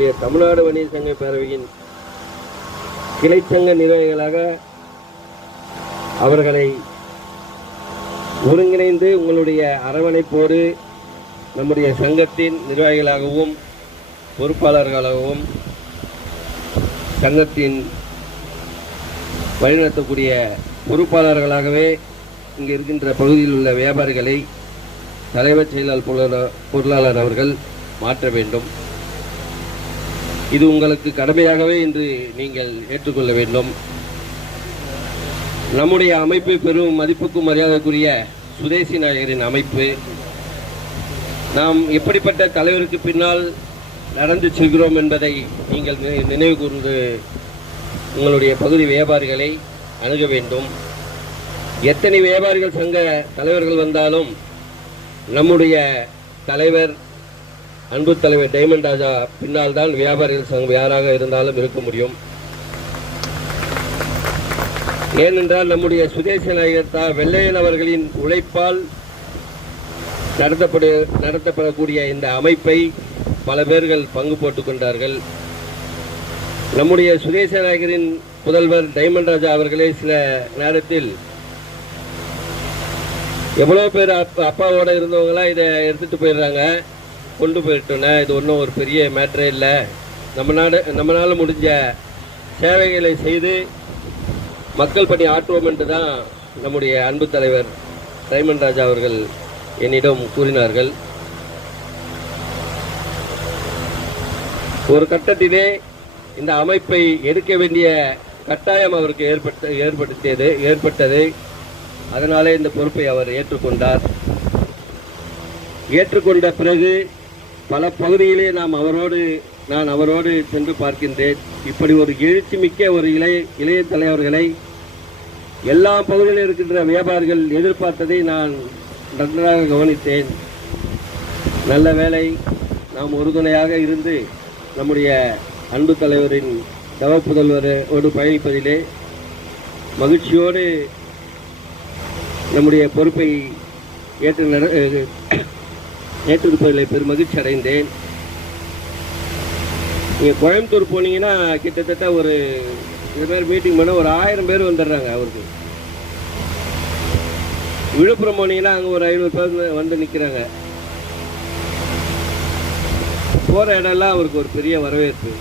நம்முடைய தமிழ்நாடு வணிக சங்க பேரவையின் கிளைச்சங்க நிர்வாகிகளாக அவர்களை ஒருங்கிணைந்து உங்களுடைய அரவணைப்போடு நம்முடைய சங்கத்தின் நிர்வாகிகளாகவும் பொறுப்பாளர்களாகவும் சங்கத்தின் வழிநடத்தக்கூடிய பொறுப்பாளர்களாகவே இங்கே இருக்கின்ற பகுதியில் உள்ள வியாபாரிகளை தலைவர் செயலாளர் பொருளாளர் அவர்கள் மாற்ற வேண்டும். இது உங்களுக்கு கடமையாகவே இன்று நீங்கள் ஏற்றுக்கொள்ள வேண்டும். நம்முடைய அமைப்பு பெரும் மதிப்புக்கும் மரியாதைக்குரிய சுதேசி நாயகரின் அமைப்பு. நாம் எப்படிப்பட்ட தலைவருக்கு பின்னால் நடந்து செல்கிறோம் என்பதை நீங்கள் நினைவு கூர்ந்து உங்களுடைய பகுதி வியாபாரிகளை அணுக வேண்டும். எத்தனை வியாபாரிகள் சங்க தலைவர்கள் வந்தாலும் நம்முடைய தலைவர் அன்பு தலைவர் டைமண்ட் ராஜா பின்னால் தான் வியாபாரிகள் சங்கம் யாராக இருந்தாலும் இருக்க முடியும். ஏனென்றால் நம்முடைய சுதேச நாயகர் வெள்ளையன் அவர்களின் உழைப்பால் நடத்தப்படக்கூடிய இந்த அமைப்பை பல பேர்கள் பங்கு போட்டுக் கொண்டார்கள். நம்முடைய சுதேச நாயகரின் புதல்வர் டைமண்ட் ராஜா அவர்களே சில நேரத்தில் எவ்வளோ பேர் அப்பாவோட இருந்தவங்களாம் இதை எடுத்துகிட்டு போயிடுறாங்க, கொண்டு போயிட்டோன்னே இது ஒன்றும் ஒரு பெரிய மேட்டரே இல்லை, நம்மளால் முடிஞ்ச சேவைகளை செய்து மக்கள் பணி ஆற்றுவோம் என்று தான் நம்முடைய அன்பு தலைவர் டைமண்ட் ராஜா அவர்கள் என்னிடம் கூறினார்கள். ஒரு கட்டத்திலே இந்த அமைப்பை எடுக்க வேண்டிய கட்டாயம் அவருக்கு ஏற்பட்டது. அதனாலே இந்த பொறுப்பை அவர் ஏற்றுக்கொண்டார். ஏற்றுக்கொண்ட பிறகு பல பகுதியிலே நான் அவரோடு சென்று பார்க்கின்றேன். இப்படி ஒரு எழுச்சி மிக்க ஒரு இளைய தலைவர்களை எல்லா பகுதியிலும் இருக்கின்ற வியாபாரிகள் எதிர்பார்த்ததை நான் நன்றாக கவனித்தேன். நல்ல வேளை நாம் உறுதுணையாக இருந்து நம்முடைய அன்பு தலைவரின் தவப்புதல்வரோடு பயணிப்பதிலே மகிழ்ச்சியோடு நம்முடைய பொறுப்பை ஏற்றிருப்பதில் பெரும் மகிழ்ச்சி அடைந்தேன். நீங்கள் கோயம்புத்தூர் போனீங்கன்னா கிட்டத்தட்ட ஒரு இது மாதிரி மீட்டிங் பண்ண ஒரு 1000 பேர் வந்துடுறாங்க அவருக்கு. விழுப்புரம் போனீங்கன்னா அங்கே ஒரு 500 பேர் வந்து நிற்கிறாங்க. போகிற இடம்லாம் அவருக்கு ஒரு பெரிய வரவேற்பு.